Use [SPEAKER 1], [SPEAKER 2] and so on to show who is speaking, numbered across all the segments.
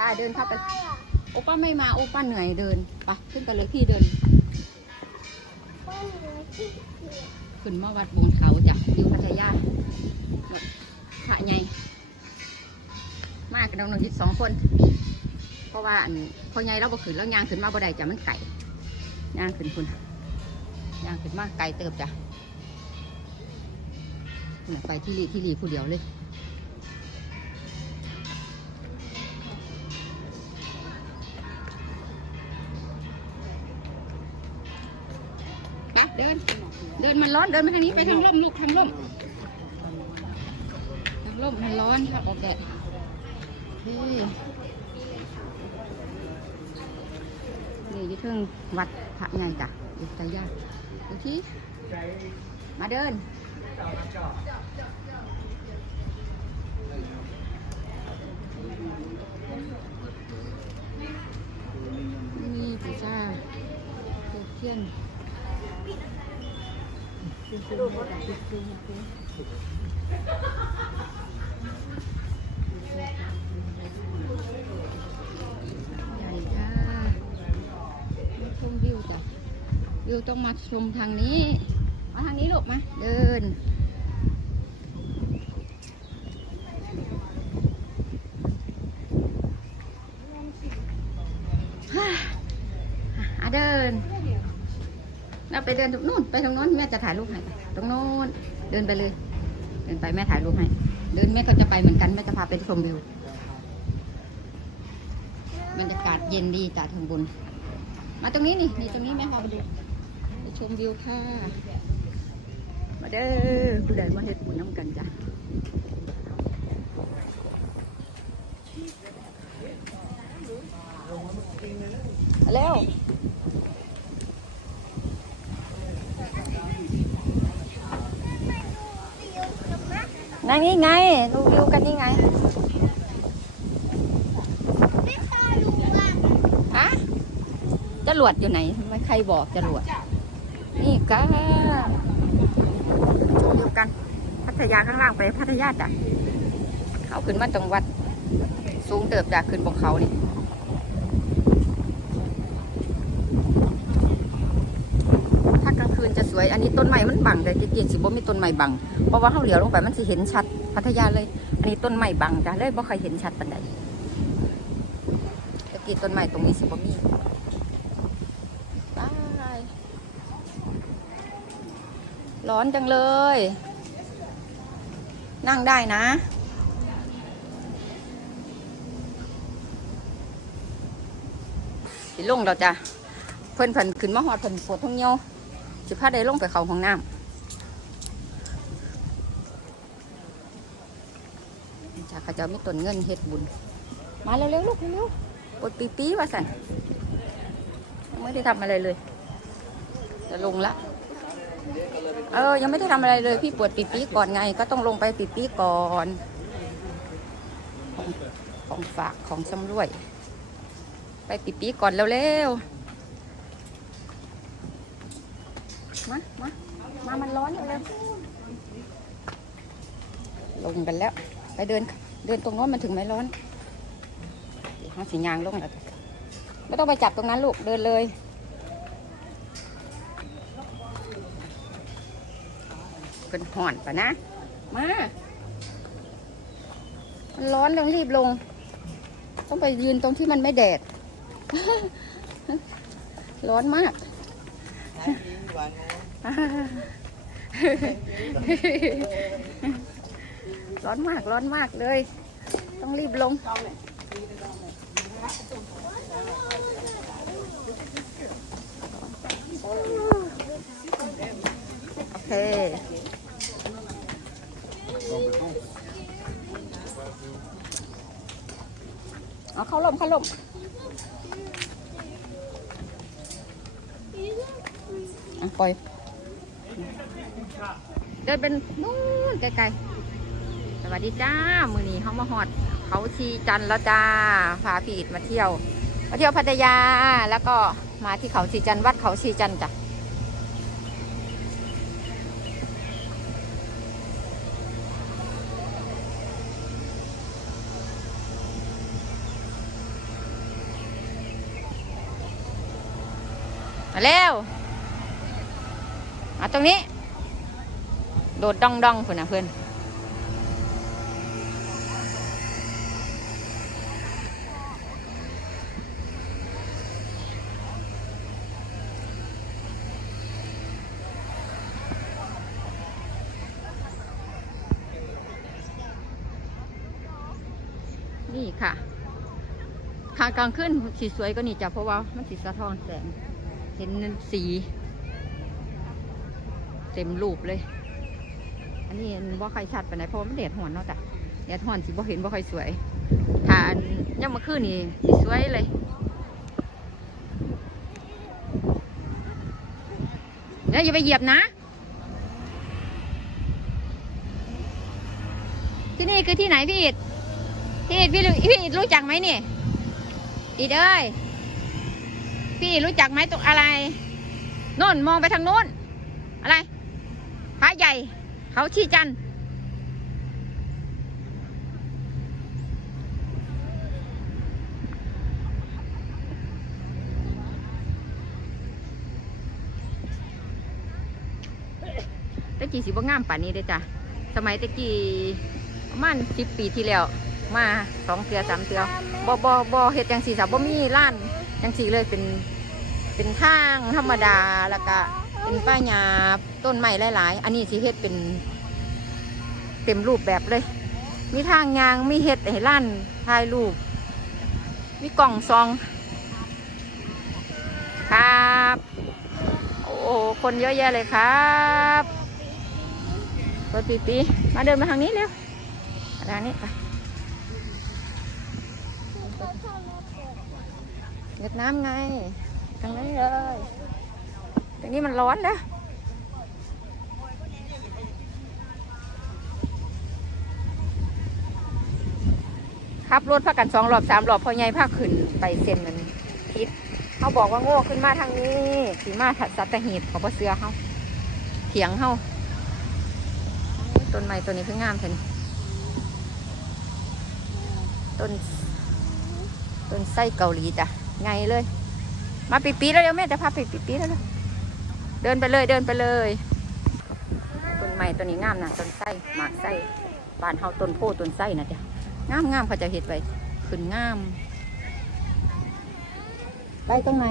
[SPEAKER 1] ป้าเดินเข้าไป โอป้าไม่มา โอป้าเหนื่อยเดิน ไปขึ้นไปเลยพี่เดิน ขึ้นมาวัดบนเขาจ้ะอยู่พัทยาแบบพระใหญ่มากกัน้องนนท์สองคน เพราะว่าอันพอใหญ่เราบ่ขึ้นแล้วยางขึ้นมาบ่ได้จ้ะมันไก่ยางขึ้นคุณยางขึ้นมาไก่เติบจ้ะน่ะไปที่รีที่รีผู้เดียวเลย มันร้อนเดินมาทางนี้ไปทางร่มลูกทางร่มทางร่มมันร้อนค่ะออกแดดนี่นี่ยี่เทิงวัดพระใหญ่จ้ะอยู่ใจยากดูที่มาเดินนี่ปีซ่าเทียน ชมวิวจ้ะวิวต้องมาชมทางนี้ มาทางนี้ลูกมา เดิน ฮ่าอะเดิน เราไปเดินตรงนู้นไปตรงโน้นแม่จะถ่ายรูปให้ตรงโน้นเดินไปเลย เดินไปแม่ถ่ายรูปให้ เดินแม่ก็จะไปเหมือนกันแม่จะพาไปชมวิวบรรยากาศเย็นดีจากทางบน มาตรงนี้นี่นี่ตรงนี้แม่พาไปดูไปชมวิวค่ะ มาเด้อผู้ใดมาเฮ็ดบุญน้ำกันจ้ะแล้ว นั่งนี่ไงดูวิวกันนี่ไง
[SPEAKER 2] ไงอะ
[SPEAKER 1] อะจรวดอยู่ไหนไม่ใครบอกจรวด นี่ก็ชมวิวกัน พัทยาข้างล่างไปพัทยาจ้ะเขาขึ้นมาตรงวัด สูงเติบจากขึ้นบนเขานี่ถ้ากลางคืนจะ สวย อันนี้ต้นไม้มันบังแต่จริงๆสิบ่มีต้นไม้บัง เพราะว่าเขาเหลียวลงไปมันสิเห็นชัดพัทยาเลย อันนี้ต้นไม้บังจ้ะเลยบ่เคยเห็นชัดปานใดตะกี้ต้นไม้ตรงนี้สิบ่มีบายร้อนจังเลย นั่งได้นะสิลงเราจะเพิ่นเพิ่นขึ้นมาหอดเพิ่นปวดท้องเหี่ยว สิพาได้ลงไปเขาห้องน้ำจาเขาเจะมีต้นเงินเฮ็ดบุญ มาเร็วๆลูกเร็วๆปวดปีปีว่าสันไม่ได้ทำอะไรเลยจะลงละเออ ยังไม่ได้ทำอะไรเลย พี่ปวดปีปีก่อนไง ก็ต้องลงไปปีปีก่อนของของฝากของชำร่วย ไปปีปีก่อนแล้วเร็วๆ มามามามันร้อนเร็วๆลงกันแล้ว ไปเดิน เดินตรงโน้นมันถึงไม่ร้อนห้าสียางลงแล้วไม่ต้องไปจับตรงนั้นลูก เดินเลยเป็นห่อนปะนะ มามันร้อนต้องรีบลง ต้องไปยืนตรงที่มันไม่แดด ร้อนมาก ร้อนมากร้อนมากเลย ต้องรีบลง โอเคเอาเข้าลมเข้าลมอะปล่อย เดินเป็นนู่นไกลๆสวัสดีจ้า มือนี้เขามาหอด เขาชีจันแล้วจ้าพาพี่ดมาเที่ยวมาเที่ยวพัทยาแล้วก็มาที่เขาชีจันวัดเขาชีจันจ้ะมาเร็วมาตรงนี้ โดดดองดองคนนะเพื่อนนี่ค่ะทางกลางขึ้นสีสวยก็นี่จ้ะเพราะว่ามันสีสะท้อนแสง เห็นสี เต็มรูปเลย อันนี้บ่ค่อยชัดไปไหนเพราะว่ามันแดดห่อนเนาะจ้ะแดดห่อนสิบ่เห็นบ่ค่อยสวยถ้านยังมาคืนนี่สิสวยเลยเดี๋ยวอย่าไปเหยียบนะ ที่นี่คือที่ไหนพี่อิดพี่อิดพี่รู้พี่อิดรู้จักไหมนี่อิดเอ้ยพี่อิดรู้จักไหมตรงอะไรโน่นมองไปทางโน้น อะไรพระใหญ่ เขาชี้จันทร์ตะกี้สิบ่งามป่านนี้เด้จ้ะ สมัยตะกี้ประมาณสิบปีที่แล้ว มาสองเตือสามเตือบ่บ่บ่เฮ็ดจังสีสับบ่มีร้านจังสีเลยเป็นเป็นทางธรรมดาแล้วก็ เป็นป้ายาต้นไม้หลายๆ อันนี้สิเฮ็ดเป็นเต็มรูปแบบเลย มีทางยางมีเฮ็ดให้ร้านถ่ายรูป มีกล่องซอง ครับ โอ้โคนเยอะแยะเลยครับรถปีปีมาเดินมาทางนี้เร็วทางนี้ไปเวียดนามไงทางนี้เลย ตรงนี้มันร้อนนะขับรถพักกันสองรอบสามรอบพอใหญ่ภาคขึ้นไปเส้นนั้นพิษเขาบอกว่าโง่ขึ้นมาทางนี้สีมาถัดสัตหีบเขาบ่เสือเขาเถียงเขาต้นไม้ตัวนี้คืองามเห็นต้นต้นไส้เกาหลีจ้ะไงเลย มาปีปีแล้วเดี๋ยวแม่จะพาไปปีปีแล้วเร็ว เดินไปเลยเดินไปเลยต้นไม้ต้นนี้งามนะต้นไส้หมากไส้บานเฮาต้นโพต้นไส้นะจ้ะงามงามเขาจะเห็ดไปขึ้นงาม ไปตรงไหน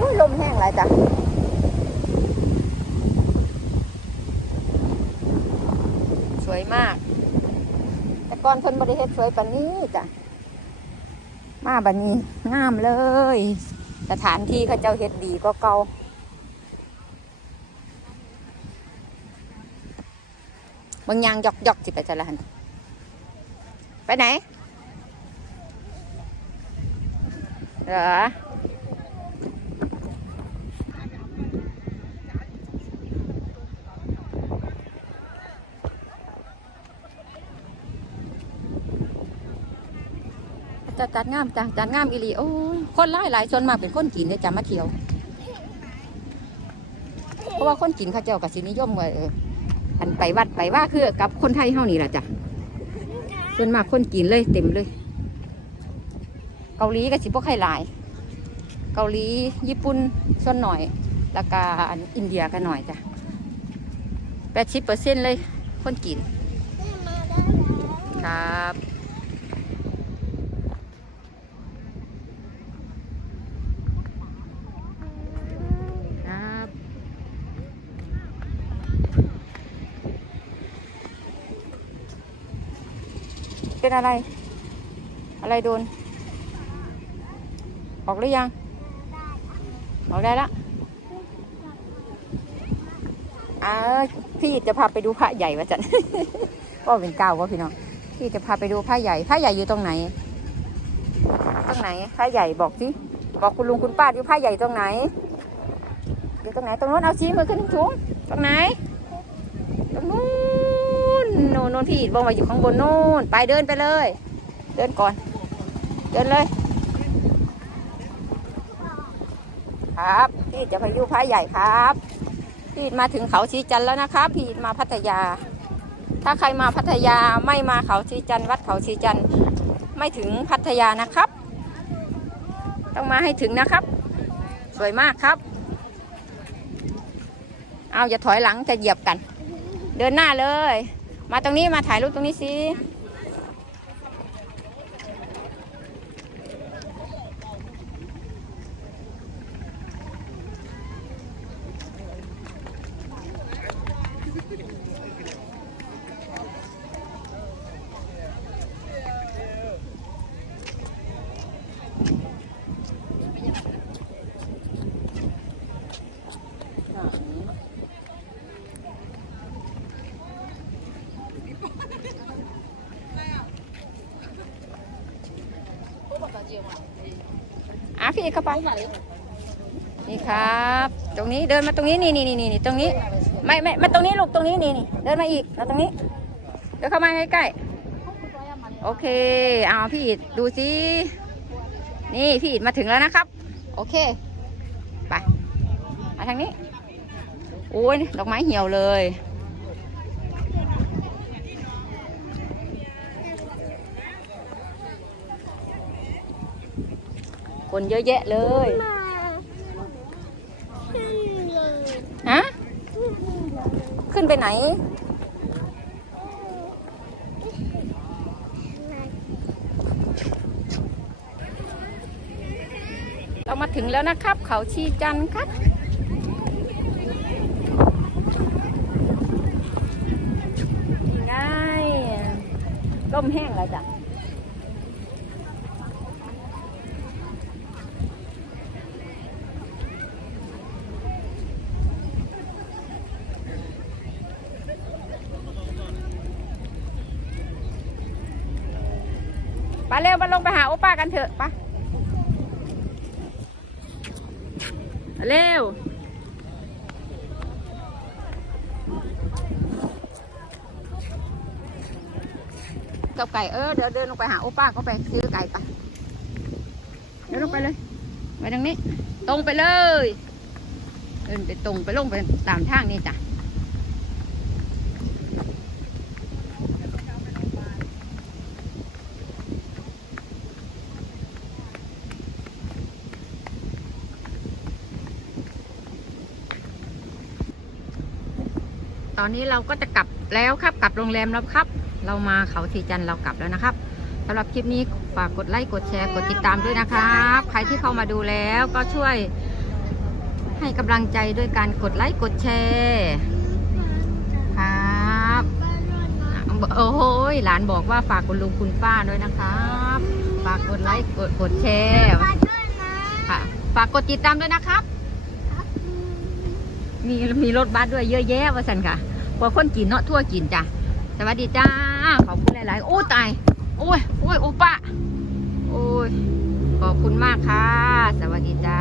[SPEAKER 1] อุ้ยลมแห้งหลายจ้ะ สวย มาก แต่ก่อนเพิ่นบริเฮ็ดสวยปานนี้จ้ะมาบันนี้งามเลย สถานที่เขาเจ้าเฮ็ดดีก็เก่าบางยางยอกยอกๆสิไปจะละหันไปไหนเหรอ จะจัดงามจ้ะจัดงามอีหลีโอ้ยคนหลายหลายส่วนมากเป็นคนกินเนี่ยจะมาเที่ยว เพราะว่าคนกินเขาเจ้ากับสินิยมว่าเอออันไปวัดไปว่าคือกับคนไทยเฮานี่แหละจ้ะส่วนมากคนกินเลยเต็มเลย เกาหลีก็สิบ่ใครหลาย เกาหลีญี่ปุ่นส่วนหน่อย แล้วก็อันอินเดียก็หน่อยจ้ะแปดสิบเปอร์เซ็นต์เลยคนกิน
[SPEAKER 2] มาได้แล้ว
[SPEAKER 1] ครับครับ เป็นอะไร อะไรโดน ออกหรือยัง ออกได้ละอ่าพี่จะพาไปดูพระใหญ่วะจันว่าเป็นเก้าวะพี่น้อง พี่จะพาไปดูผ้าใหญ่ผ้าใหญ่อยู่ตรงไหน ตรงไหนผ้าใหญ่บอกสิบอกคุณลุงคุณป้าดูผ้าใหญ่ตรงไหน อยู่ตรงไหน ตรงโน้นเอาชี้มือขึ้นสูงตรงไหน ตรงนู้น น่นโน่นพี่บอกว่าอยู่ข้างบนโน่นไปเดินไปเลย เดินก่อน เดินเลย ครับพี่จะพายุพระใหญ่ครับพี่มาถึงเขาชีจันแล้วนะครับพี่มาพัทยา ถ้าใครมาพัทยาไม่มาเขาชีจันวัดเขาชีจันไม่ถึงพัทยานะครับ ต้องมาให้ถึงนะครับ สวยมากครับ เอาอย่าถอยหลังจะเหยียบกัน เดินหน้าเลย มาตรงนี้มาถ่ายรูปตรงนี้สิ อีกเข้าไป นี่ครับ ตรงนี้เดินมาตรงนี้นี่นี่นี่นี่ตรงนี้ ไม่ไม่มาตรงนี้ลูกตรงนี้นี่นี่เดินมาอีกมาตรงนี้ เดี๋ยวเข้ามาใกล้ๆโอเคเอาพี่อิดดูสินี่พี่อิดมาถึงแล้วนะครับ โอเคไปมาทางนี้โอ้ยดอกไม้เหี่ยวเลย คนเยอะแยะเลย
[SPEAKER 2] มาขึ้นเลย
[SPEAKER 1] ฮะ
[SPEAKER 2] ขึ้นเลย
[SPEAKER 1] ขึ้นไปไหน เรามาถึงแล้วนะครับ เขาชีจันทร์ครับนี่ไงร่มแห้งแล้วจ้ะ ไปเร็วมาลงไปหาโอป้า กันเถอะไปเร็วกับไก่เออเดี๋ยวเดินลงไปหาโอป้าก็ไปซื้อไก่ไปเดินลงไปเลยไปทางนี้ ตรงไปเลย เดินไปตรงไปลงไปตามทางนี่จ้ะ ตอนนี้เราก็จะกลับแล้วครับ กลับโรงแรมแล้วครับ เรามาเขาสีจันเรากลับแล้วนะครับสำหรับคลิปนี้ฝากกดไลค์กดแชร์กดติดตามด้วยนะครับ ใครที่เข้ามาดูแล้วก็ช่วยให้กำลังใจด้วยการกดไลค์กดแชร์ครับโอ้โหหลานบอกว่าฝากคุณลุงคุณป้าด้วยนะครับฝากกดไลค์กดกดแชร์ค่ะฝากกดติดตามด้วยนะครับ มีมีรถบัสด้วยเยอะแยะว่าสันค่ะพอคนกินเนาะทั่วกินจ้ะสวัสดีจ้าขอบคุณหลายๆโอ้ตายโอ้ยโอ้ยโอปะโอ้ยขอบคุณมากค่ะ สวัสดีจ้า